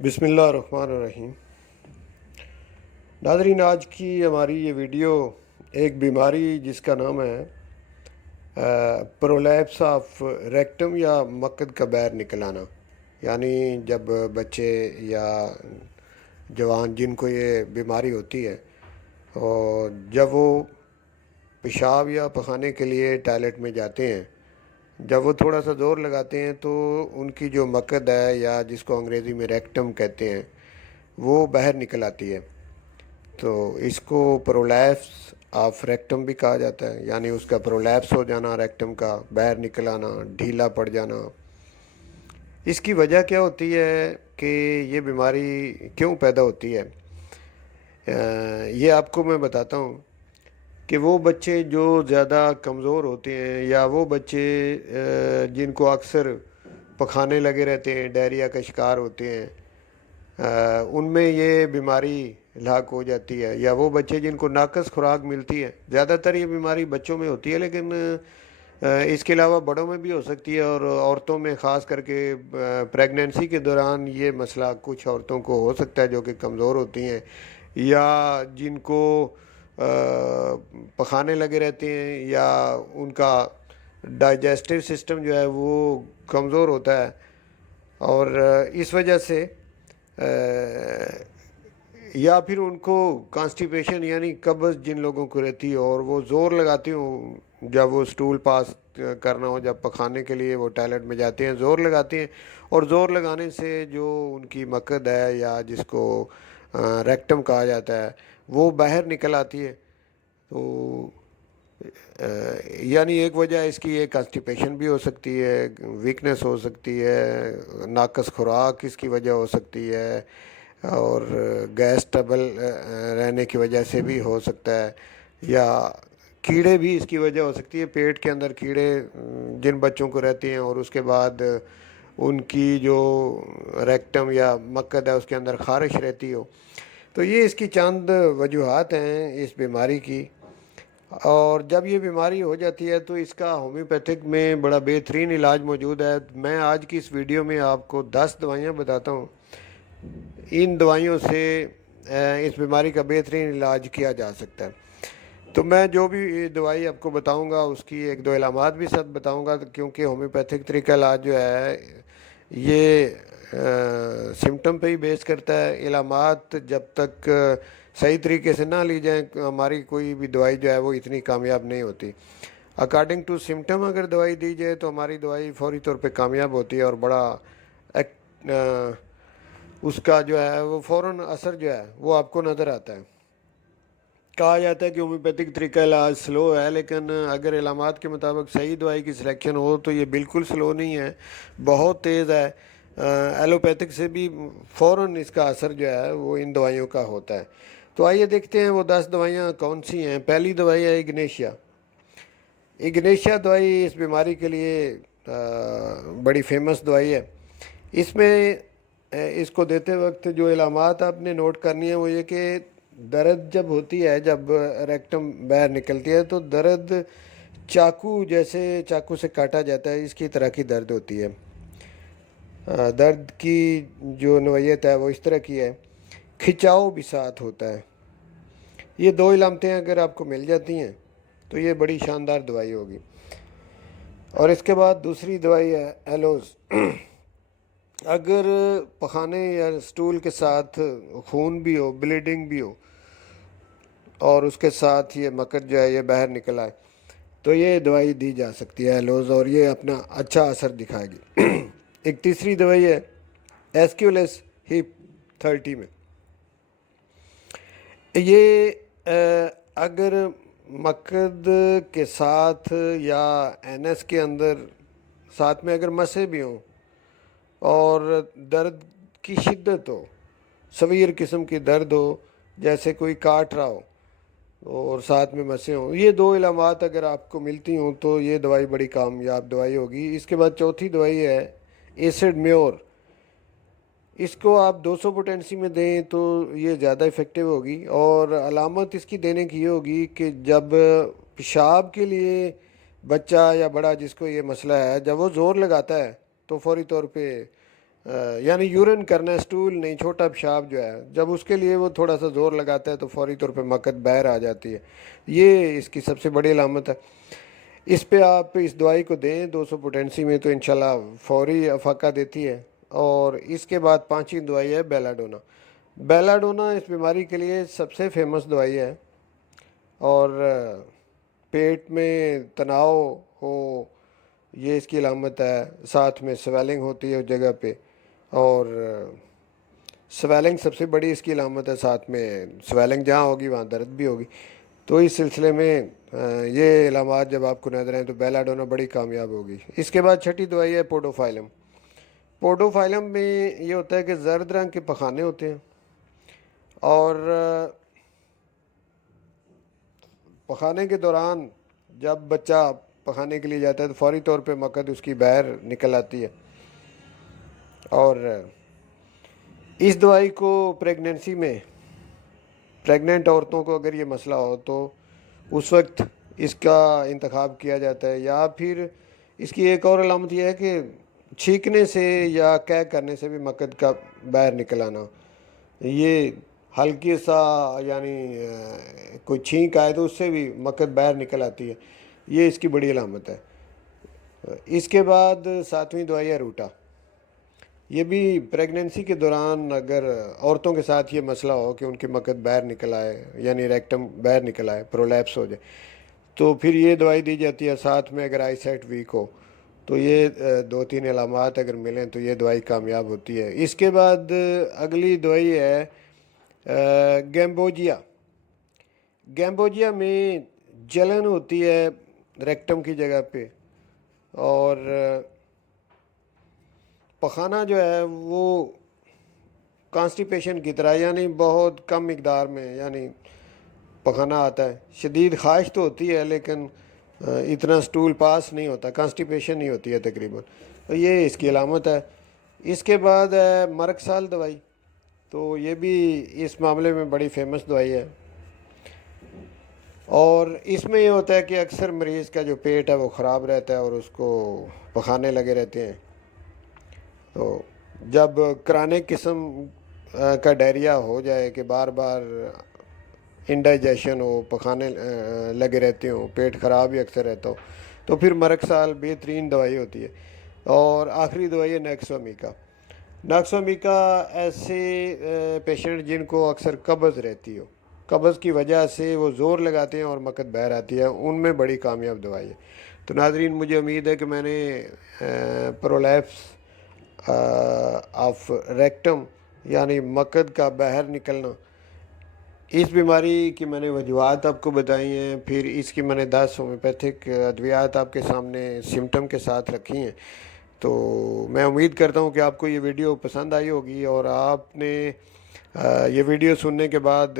بسم اللہ الرحمن الرحیم۔ ناظرین، آج کی ہماری یہ ویڈیو ایک بیماری جس کا نام ہے پرولیپس آف ریکٹم یا مقد کا باہر نکل آنا، یعنی جب بچے یا جوان جن کو یہ بیماری ہوتی ہے اور جب وہ پیشاب یا پخانے کے لیے ٹوائلٹ میں جاتے ہیں، جب وہ تھوڑا سا زور لگاتے ہیں تو ان کی جو مقد ہے یا جس کو انگریزی میں ریکٹم کہتے ہیں وہ باہر نکل آتی ہے۔ تو اس کو پرولیپس آف ریکٹم بھی کہا جاتا ہے، یعنی اس کا پرولیپس ہو جانا، ریکٹم کا باہر نکل آنا، ڈھیلا پڑ جانا۔ اس کی وجہ کیا ہوتی ہے کہ یہ بیماری کیوں پیدا ہوتی ہے؟ یہ آپ کو میں بتاتا ہوں کہ وہ بچے جو زیادہ کمزور ہوتے ہیں یا وہ بچے جن کو اکثر پخانے لگے رہتے ہیں، ڈائریا کا شکار ہوتے ہیں، ان میں یہ بیماری لاحق ہو جاتی ہے، یا وہ بچے جن کو ناقص خوراک ملتی ہے۔ زیادہ تر یہ بیماری بچوں میں ہوتی ہے، لیکن اس کے علاوہ بڑوں میں بھی ہو سکتی ہے، اور عورتوں میں خاص کر کے پریگننسی کے دوران یہ مسئلہ کچھ عورتوں کو ہو سکتا ہے جو کہ کمزور ہوتی ہیں یا جن کو پخانے لگے رہتے ہیں یا ان کا ڈائجسٹو سسٹم جو ہے وہ کمزور ہوتا ہے، اور اس وجہ سے یا پھر ان کو کانسٹیپیشن یعنی قبض جن لوگوں کو رہتی ہے اور وہ زور لگاتے ہوں جب وہ سٹول پاس کرنا ہو، جب پخانے کے لیے وہ ٹوائلٹ میں جاتے ہیں زور لگاتے ہیں، اور زور لگانے سے جو ان کی مقد ہے یا جس کو ریکٹم کہا جاتا ہے وہ باہر نکل آتی ہے۔ تو یعنی ایک وجہ اس کی یہ کانسٹیپیشن بھی ہو سکتی ہے، ویکنس ہو سکتی ہے، ناقص خوراک اس کی وجہ ہو سکتی ہے، اور گیس ٹربل رہنے کی وجہ سے بھی ہو سکتا ہے، یا کیڑے بھی اس کی وجہ ہو سکتی ہے، پیٹ کے اندر کیڑے جن بچوں کو رہتے ہیں اور اس کے بعد ان کی جو ریکٹم یا مقد ہے اس کے اندر خارش رہتی ہو۔ تو یہ اس کی چند وجوہات ہیں اس بیماری کی، اور جب یہ بیماری ہو جاتی ہے تو اس کا ہومیوپیتھک میں بڑا بہترین علاج موجود ہے۔ میں آج کی اس ویڈیو میں آپ کو 10 دوائیاں بتاتا ہوں، ان دوائیوں سے اس بیماری کا بہترین علاج کیا جا سکتا ہے۔ تو میں جو بھی دوائی آپ کو بتاؤں گا اس کی ایک دو علامات بھی ساتھ بتاؤں گا، کیونکہ ہومیوپیتھک طریقہ علاج جو ہے یہ سمٹم پہ ہی بیس کرتا ہے۔ علامات جب تک صحیح طریقے سے نہ لی جائیں ہماری کوئی بھی دوائی جو ہے وہ اتنی کامیاب نہیں ہوتی۔ اکارڈنگ ٹو سمٹم اگر دوائی دی جائے تو ہماری دوائی فوری طور پہ کامیاب ہوتی ہے، اور بڑا اس کا جو ہے وہ فوراً اثر جو ہے وہ آپ کو نظر آتا ہے۔ کہا جاتا ہے کہ ہومیوپیتھک طریقہ علاج سلو ہے، لیکن اگر علامات کے مطابق صحیح دوائی کی سلیکشن ہو تو یہ بالکل سلو نہیں ہے، بہت تیز ہے۔ ایلوپیتھک سے بھی فوراً اس کا اثر جو ہے وہ ان دوائیوں کا ہوتا ہے۔ تو آئیے دیکھتے ہیں وہ 10 دوائیاں کون سی ہیں۔ پہلی دوائی ہے اگنیشیا۔ اگنیشیا دوائی اس بیماری کے لیے بڑی فیمس دوائی ہے۔ اس میں اس کو دیتے وقت جو علامات آپ نے نوٹ کرنی ہے وہ یہ کہ درد جب ہوتی ہے، جب ریکٹم باہر نکلتی ہے تو درد چاقو جیسے چاقو سے کاٹا جاتا ہے اس کی طرح کی درد ہوتی ہے۔ درد کی جو نوعیت ہے وہ اس طرح کی ہے، کھچاؤ بھی ساتھ ہوتا ہے۔ یہ دو علامتیں اگر آپ کو مل جاتی ہیں تو یہ بڑی شاندار دوائی ہوگی۔ اور اس کے بعد دوسری دوائی ہے ایلوز۔ اگر پخانے یا سٹول کے ساتھ خون بھی ہو، بلیڈنگ بھی ہو، اور اس کے ساتھ یہ مقد جو ہے یہ باہر نکل آئے تو یہ دوائی دی جا سکتی ہے ایلوز، اور یہ اپنا اچھا اثر دکھائے گی۔ ایک تیسری دوائی ہے ایسکیولیس ہپ 30 میں۔ یہ اگر مقد کے ساتھ یا اینس کے اندر ساتھ میں اگر مسے بھی ہوں اور درد کی شدت ہو، سویر قسم کی درد ہو جیسے کوئی کاٹ رہا ہو اور ساتھ میں مسے ہوں، یہ دو علامات اگر آپ کو ملتی ہوں تو یہ دوائی بڑی کامیاب دوائی ہوگی۔ اس کے بعد چوتھی دوائی ہے ایسڈ میور۔ اس کو آپ 200 پوٹینسی میں دیں تو یہ زیادہ افیکٹو ہوگی، اور علامت اس کی دینے کی یہ ہوگی کہ جب پیشاب کے لیے بچہ یا بڑا جس کو یہ مسئلہ ہے جب وہ زور لگاتا ہے تو فوری طور پہ یعنی یورین کرنا ہے، اسٹول نہیں، چھوٹا پیشاب جو ہے، جب اس کے لیے وہ تھوڑا سا زور لگاتا ہے تو فوری طور پہ مکد باہر آ جاتی ہے، یہ اس کی سب سے بڑی علامت ہے۔ اس پہ آپ اس دوائی کو دیں 200 پوٹینسی میں تو انشاءاللہ فوری افاقہ دیتی ہے۔ اور اس کے بعد پانچویں دوائی ہے بیلاڈونا۔ بیلاڈونا اس بیماری کے لیے سب سے فیمس دوائی ہے، اور پیٹ میں تناؤ ہو یہ اس کی علامت ہے، ساتھ میں سویلنگ ہوتی ہے اس جگہ پہ، اور سویلنگ سب سے بڑی اس کی علامت ہے، ساتھ میں سویلنگ جہاں ہوگی وہاں درد بھی ہوگی۔ تو اس سلسلے میں یہ علامات جب آپ کو نظر آئیں تو بیلاڈونا بڑی کامیاب ہوگی۔ اس کے بعد چھٹی دوائی ہے پوڈوفائلم۔ پوڈوفائلم میں یہ ہوتا ہے کہ زرد رنگ کے پخانے ہوتے ہیں، اور پخانے کے دوران جب بچہ پخانے کے لیے جاتا ہے تو فوری طور پہ مکد اس کی باہر نکل آتی ہے۔ اور اس دوائی کو پریگننسی میں پریگننٹ عورتوں کو اگر یہ مسئلہ ہو تو اس وقت اس کا انتخاب کیا جاتا ہے، یا پھر اس کی ایک اور علامت یہ ہے کہ چھینکنے سے یا قے کرنے سے بھی مکد کا باہر نکل آنا، یہ ہلکی سا یعنی کوئی چھینک آئے تو اس سے بھی مکد باہر نکل آتی ہے، یہ اس کی بڑی علامت ہے۔ اس کے بعد ساتویں دوائی ہے روٹا۔ یہ بھی پریگننسی کے دوران اگر عورتوں کے ساتھ یہ مسئلہ ہو کہ ان کی مکد باہر نکل آئے، یعنی ریکٹم باہر نکل آئے، پرولیپس ہو جائے، تو پھر یہ دوائی دی جاتی ہے، ساتھ میں اگر آئی سائٹ ویک ہو تو یہ دو تین علامات اگر ملیں تو یہ دوائی کامیاب ہوتی ہے۔ اس کے بعد اگلی دوائی ہے گیمبوجیا۔ گیمبوجیا میں جلن ہوتی ہے ریکٹم کی جگہ پہ، اور پخانہ جو ہے وہ کانسٹیپیشن کی طرح، یعنی بہت کم مقدار میں یعنی پخانہ آتا ہے، شدید خواہش تو ہوتی ہے لیکن اتنا سٹول پاس نہیں ہوتا، کانسٹیپیشن نہیں ہوتی ہے تقریباً، تو یہ اس کی علامت ہے۔ اس کے بعد ہے مرکسال دوائی، تو یہ بھی اس معاملے میں بڑی فیمس دوائی ہے، اور اس میں یہ ہوتا ہے کہ اکثر مریض کا جو پیٹ ہے وہ خراب رہتا ہے اور اس کو پخانے لگے رہتے ہیں، تو جب کرانک قسم کا ڈائریا ہو جائے کہ بار بار انڈائجیشن ہو، پخانے لگے رہتے ہوں، پیٹ خراب ہی اکثر رہتا ہو، تو پھر مرکسال بہترین دوائی ہوتی ہے۔ اور آخری دوائی ہے نیکسومیکا۔ نیکسومیکا ایسے پیشنٹ جن کو اکثر قبض رہتی ہو، قبض کی وجہ سے وہ زور لگاتے ہیں اور مکد باہر آتی ہے، ان میں بڑی کامیاب دوائی ہے۔ تو ناظرین، مجھے امید ہے کہ میں نے پرولیپس آف ریکٹم یعنی مکد کا باہر نکلنا، اس بیماری کی میں نے وجوہات آپ کو بتائی ہیں، پھر اس کی میں نے 10 ہومیوپیتھک ادویات آپ کے سامنے سمٹم کے ساتھ رکھی ہیں۔ تو میں امید کرتا ہوں کہ آپ کو یہ ویڈیو پسند آئی ہوگی، اور آپ نے یہ ویڈیو سننے کے بعد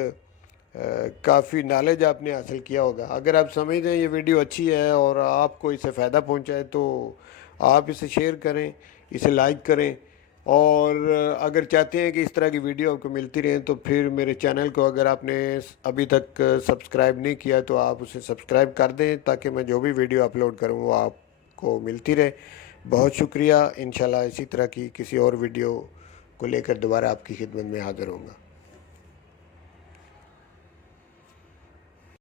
کافی نالج آپ نے حاصل کیا ہوگا۔ اگر آپ سمجھتے ہیں یہ ویڈیو اچھی ہے اور آپ کو اس سے فائدہ پہنچا ہے تو آپ اسے شیئر کریں، اسے لائک کریں، اور اگر چاہتے ہیں کہ اس طرح کی ویڈیو آپ کو ملتی رہیں تو پھر میرے چینل کو اگر آپ نے ابھی تک سبسکرائب نہیں کیا تو آپ اسے سبسکرائب کر دیں، تاکہ میں جو بھی ویڈیو اپلوڈ کروں وہ آپ کو ملتی رہے۔ بہت شکریہ، انشاءاللہ اسی طرح کی کسی اور ویڈیو کو لے کر دوبارہ آپ کی خدمت میں حاضر ہوں گا۔